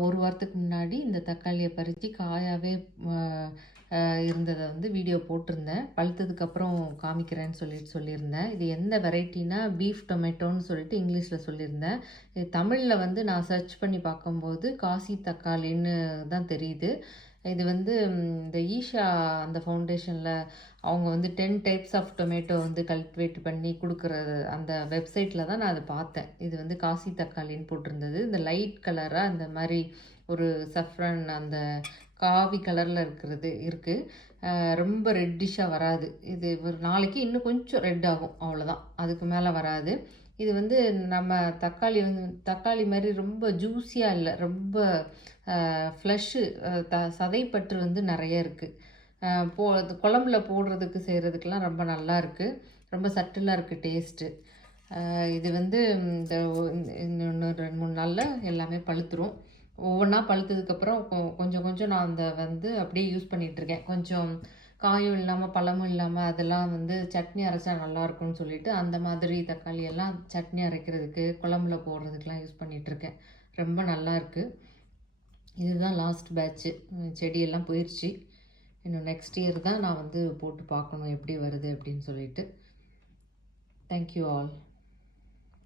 நான் ஒரு வாரத்துக்கு முன்னாடி இந்த தக்காளியை பறித்து காயாகவே இருந்ததை வந்து வீடியோ போட்டிருந்தேன். பழுத்ததுக்கப்புறம் காமிக்கிறேன்னு சொல்லிட்டு சொல்லியிருந்தேன். இது எந்த வெரைட்டினா பீஃப் டொமேட்டோன்னு சொல்லிட்டு இங்கிலீஷில் சொல்லியிருந்தேன். இது தமிழில் வந்து நான் சர்ச் பண்ணி பார்க்கும்போது காசி தக்காளின்னு தான் தெரியுது. இது வந்து இந்த ஈஷா அந்த ஃபவுண்டேஷனில் அவங்க வந்து டென் டைப்ஸ் ஆஃப் டொமேட்டோ வந்து கல்டிவேட் பண்ணி கொடுக்குறது அந்த வெப்சைட்டில் தான் நான் அதை பார்த்தேன். இது வந்து காசி தக்காளின்னு போட்டிருந்தது. இந்த லைட் கலராக அந்த மாதிரி ஒரு சஃப்ரன் அந்த காவி கலரில் இருக்கிறது இருக்குது ரொம்ப ரெட்டிஷாக வராது. இது ஒரு நாளைக்கு இன்னும் கொஞ்சம் ரெட் ஆகும் அவ்வளோதான் அதுக்கு மேலே வராது. இது வந்து நம்ம தக்காளி வந்து தக்காளி மாதிரி ரொம்ப ஜூஸியாக இல்லை ரொம்ப ஃப்ளஷ்ஷு த சதைப்பற்று வந்து நிறைய இருக்குது போ அது குழம்புல போடுறதுக்கு செய்கிறதுக்கெலாம் ரொம்ப நல்லா இருக்குது ரொம்ப சட்டிலாக இருக்குது டேஸ்ட்டு இது வந்து இந்த இன்னொன்று ரெண்டு மூணு நாளில் எல்லாமே பழுத்துரும். ஒவ்வொன்றா பழுத்ததுக்கப்புறம் கொ- கொஞ்சம் கொஞ்சம் நான் அந்த வந்து அப்படியே யூஸ் பண்ணிகிட்ருக்கேன் கொஞ்சம் காயும் இல்லாமல் பழமும் இல்லாமல் அதெல்லாம் வந்து சட்னி அரைச்சா நல்லா இருக்கும்னு சொல்லிட்டு அந்த மாதிரி தக்காளி எல்லாம் சட்னி அரைக்கிறதுக்கு குழம்புல போடுறதுக்கெலாம் யூஸ் பண்ணிகிட்ருக்கேன் ரொம்ப நல்லா இருக்குது இதுதான் லாஸ்ட் பேட்ச்சு செடியெல்லாம் போயிடுச்சு இன்னும் நெக்ஸ்ட் இயர் தான் நான் வந்து போட்டு பார்க்கணும் எப்படி வருது அப்படின்னு சொல்லிட்டு. Thank you all